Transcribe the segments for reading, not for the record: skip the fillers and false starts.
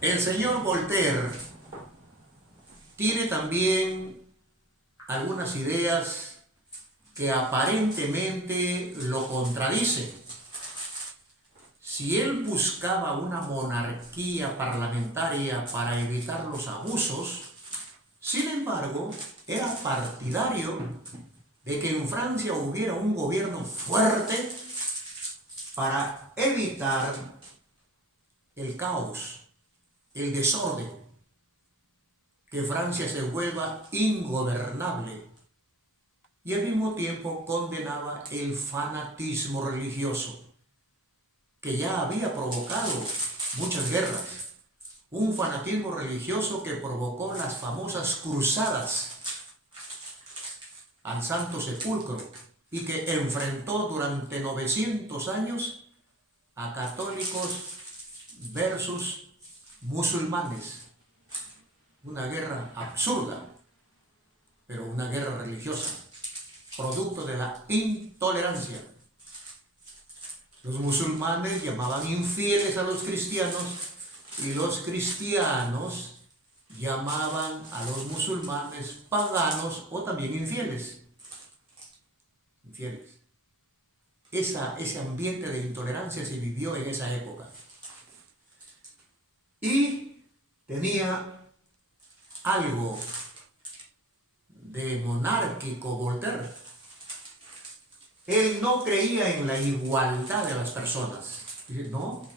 El señor Voltaire tiene también algunas ideas que aparentemente lo contradicen. Si él buscaba una monarquía parlamentaria para evitar los abusos, sin embargo, era partidario de que en Francia hubiera un gobierno fuerte para evitar el caos, el desorden, que Francia se vuelva ingobernable, y al mismo tiempo condenaba el fanatismo religioso que ya había provocado muchas guerras, un fanatismo religioso que provocó las famosas cruzadas al Santo Sepulcro y que enfrentó durante 900 años a católicos versus musulmanes. Una guerra absurda, pero una guerra religiosa, producto de la intolerancia. Los musulmanes llamaban infieles a los cristianos y los cristianos llamaban a los musulmanes paganos o también infieles. Ese ambiente de intolerancia se vivió en esa época. Y tenía algo de monárquico Voltaire. Él no creía en la igualdad de las personas. Dice, no,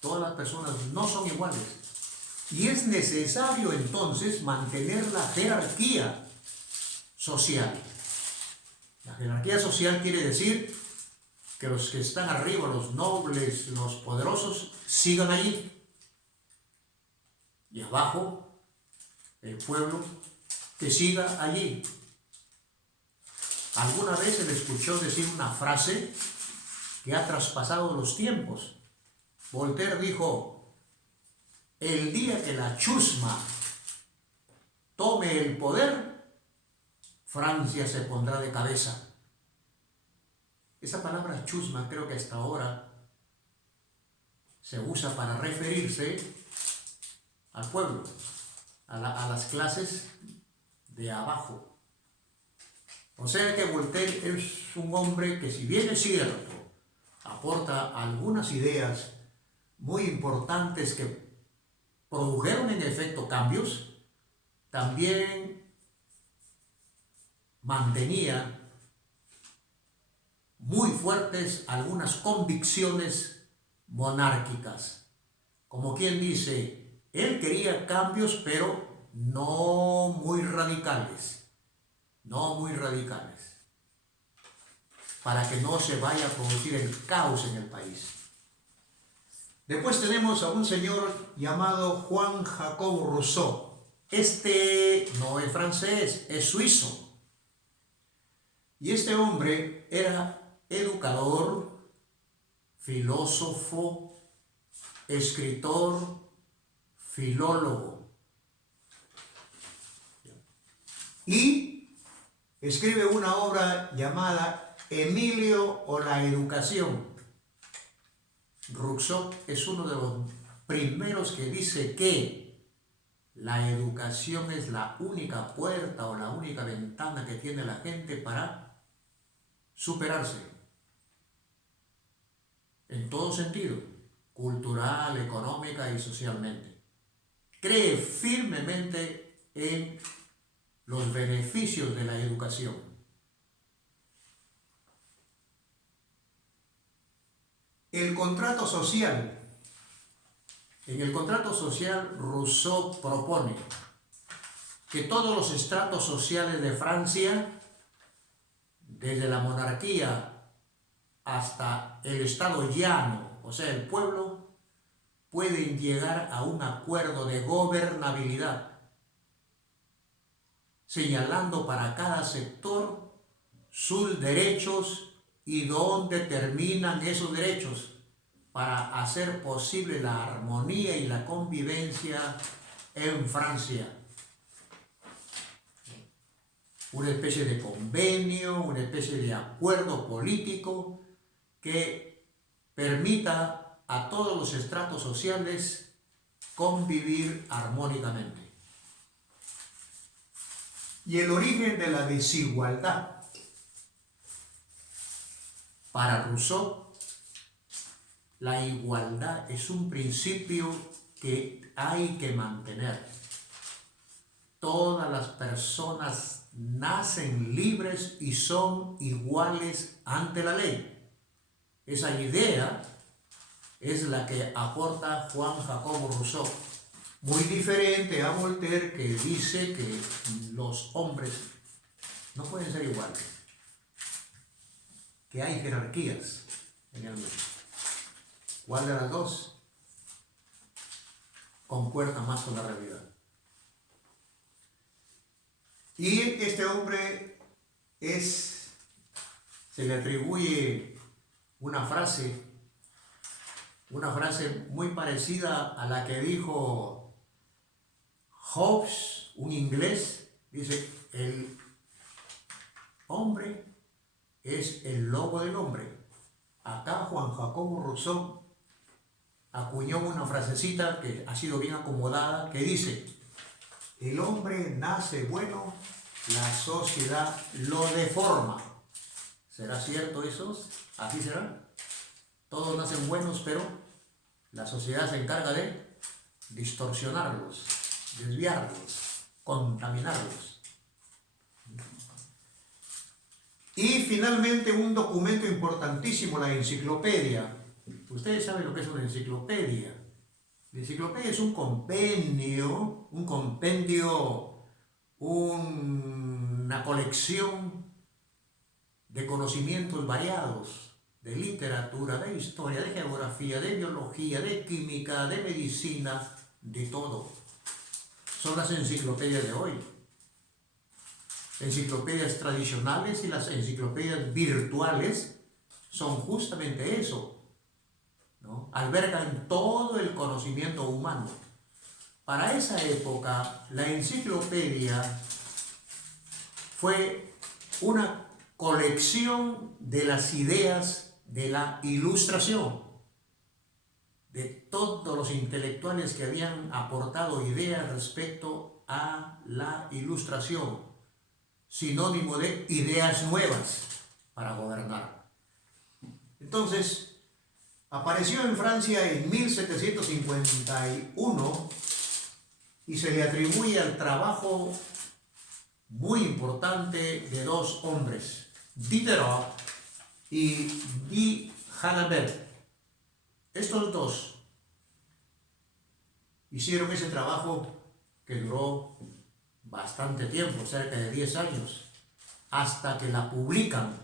todas las personas no son iguales. Y es necesario entonces mantener la jerarquía social. La jerarquía social quiere decir que los que están arriba, los nobles, los poderosos, sigan allí. Y abajo, el pueblo, que siga allí. Alguna vez se le escuchó decir una frase que ha traspasado los tiempos. Voltaire dijo, el día que la chusma tome el poder, Francia se pondrá de cabeza. Esa palabra chusma creo que hasta ahora se usa para referirse al pueblo, a las clases de abajo. O sea que Voltaire es un hombre que, si bien es cierto, aporta algunas ideas muy importantes que produjeron en efecto cambios, también mantenía muy fuertes algunas convicciones monárquicas. Como quien dice, él quería cambios, pero no muy radicales. No muy radicales, para que no se vaya a producir el caos en el país. Después tenemos a un señor llamado Juan Jacob Rousseau. Este no es francés, es suizo. Y este hombre era educador, filósofo, escritor, filólogo. Y escribe una obra llamada Emilio o la educación. Rousseau es uno de los primeros que dice que la educación es la única puerta o la única ventana que tiene la gente para superarse. En todo sentido, cultural, económica y socialmente. Cree firmemente en los beneficios de la educación. El contrato social. En el contrato social, Rousseau propone que todos los estratos sociales de Francia, desde la monarquía hasta el estado llano, o sea, el pueblo, pueden llegar a un acuerdo de gobernabilidad, señalando para cada sector sus derechos y dónde terminan esos derechos para hacer posible la armonía y la convivencia en Francia. Una especie de convenio, una especie de acuerdo político que permita a todos los estratos sociales convivir armónicamente. Y el origen de la desigualdad. Para Rousseau, la igualdad es un principio que hay que mantener. Todas las personas nacen libres y son iguales ante la ley. Esa idea es la que aporta Juan Jacobo Rousseau. Muy diferente a Voltaire, que dice que los hombres no pueden ser iguales, que hay jerarquías en el mundo. ¿Cuál de las dos concuerda más con la realidad? Y este hombre se le atribuye una frase muy parecida a la que dijo Hobbes, un inglés. Dice, el hombre es el lobo del hombre. Acá Juan Jacobo Rousseau acuñó una frasecita que ha sido bien acomodada, que dice, el hombre nace bueno, la sociedad lo deforma. ¿Será cierto eso? ¿Así será? Todos nacen buenos, pero la sociedad se encarga de distorsionarlos, desviarlos, contaminarlos. Y finalmente un documento importantísimo, la enciclopedia. Ustedes saben lo que es una enciclopedia. La enciclopedia es un compendio, una colección de conocimientos variados, de literatura, de historia, de geografía, de biología, de química, de medicina, de todo. Son las enciclopedias de hoy. Enciclopedias tradicionales y las enciclopedias virtuales son justamente eso, ¿no? Albergan todo el conocimiento humano. Para esa época, la enciclopedia fue una colección de las ideas de la Ilustración, de todos los intelectuales que habían aportado ideas respecto a la Ilustración, sinónimo de ideas nuevas para gobernar. Entonces, apareció en Francia en 1751 y se le atribuye al trabajo muy importante de dos hombres, Diderot y D'Alembert. Estos dos hicieron ese trabajo que duró bastante tiempo, cerca de 10 años, hasta que la publican.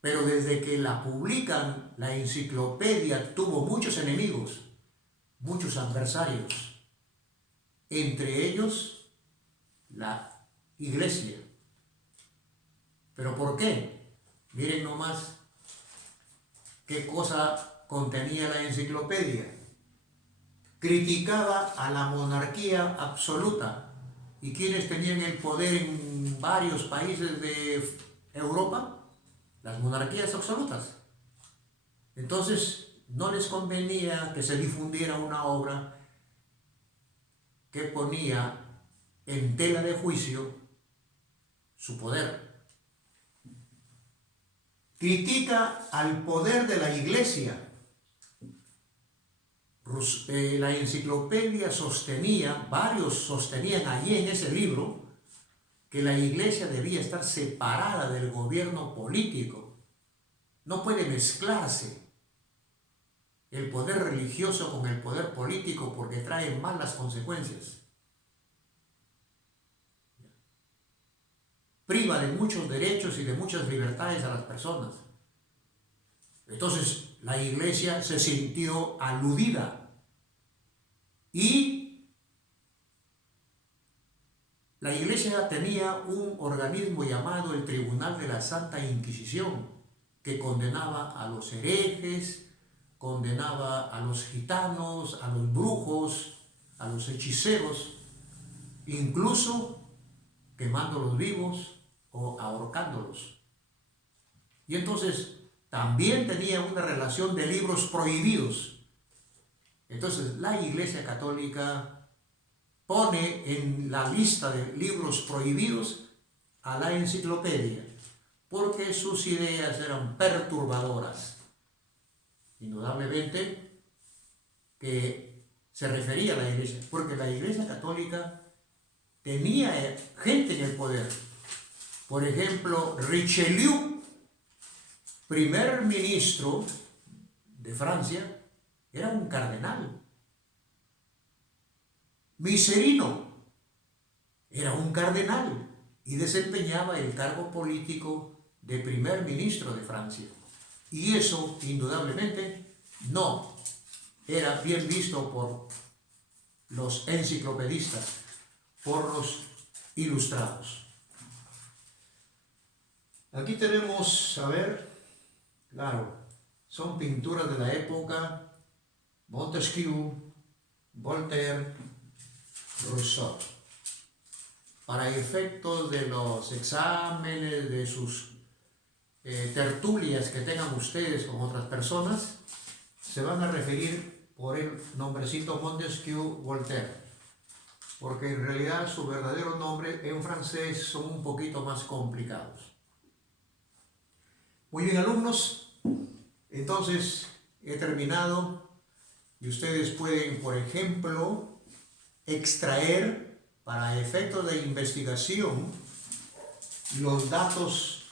Pero desde que la publican, la enciclopedia tuvo muchos enemigos, muchos adversarios, entre ellos la Iglesia. ¿Pero por qué? Miren nomás qué cosa contenía la enciclopedia. Criticaba a la monarquía absoluta. ¿Y quiénes tenían el poder en varios países de Europa? Las monarquías absolutas. Entonces, no les convenía que se difundiera una obra que ponía en tela de juicio su poder. Critica al poder de la Iglesia. La enciclopedia varios sostenían allí en ese libro, que la Iglesia debía estar separada del gobierno político. No puede mezclarse el poder religioso con el poder político porque trae malas consecuencias. Priva de muchos derechos y de muchas libertades a las personas. Entonces, la Iglesia se sintió aludida y la Iglesia tenía un organismo llamado el Tribunal de la Santa Inquisición, que condenaba a los herejes, condenaba a los gitanos, a los brujos, a los hechiceros, incluso quemándolos vivos o ahorcándolos. Y entonces también tenía una relación de libros prohibidos. Entonces, la Iglesia Católica pone en la lista de libros prohibidos a la enciclopedia, porque sus ideas eran perturbadoras. Indudablemente que se refería a la Iglesia, porque la Iglesia Católica tenía gente en el poder. Por ejemplo, Richelieu, primer ministro de Francia, era un cardenal. Miserino era un cardenal y desempeñaba el cargo político de primer ministro de Francia. Y eso, indudablemente, no era bien visto por los enciclopedistas, por los ilustrados. Aquí tenemos, a ver, claro, son pinturas de la época, Montesquieu, Voltaire, Rousseau. Para efectos de los exámenes, de sus tertulias que tengan ustedes con otras personas, se van a referir por el nombrecito Montesquieu, Voltaire, porque en realidad su verdadero nombre en francés son un poquito más complicados. Muy bien, alumnos, entonces he terminado y ustedes pueden, por ejemplo, extraer para efectos de investigación los datos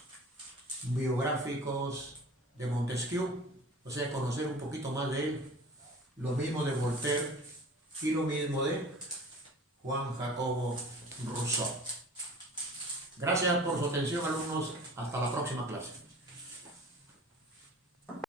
biográficos de Montesquieu, o sea, conocer un poquito más de él, lo mismo de Voltaire y lo mismo de Juan Jacobo Rousseau. Gracias por su atención, alumnos. Hasta la próxima clase.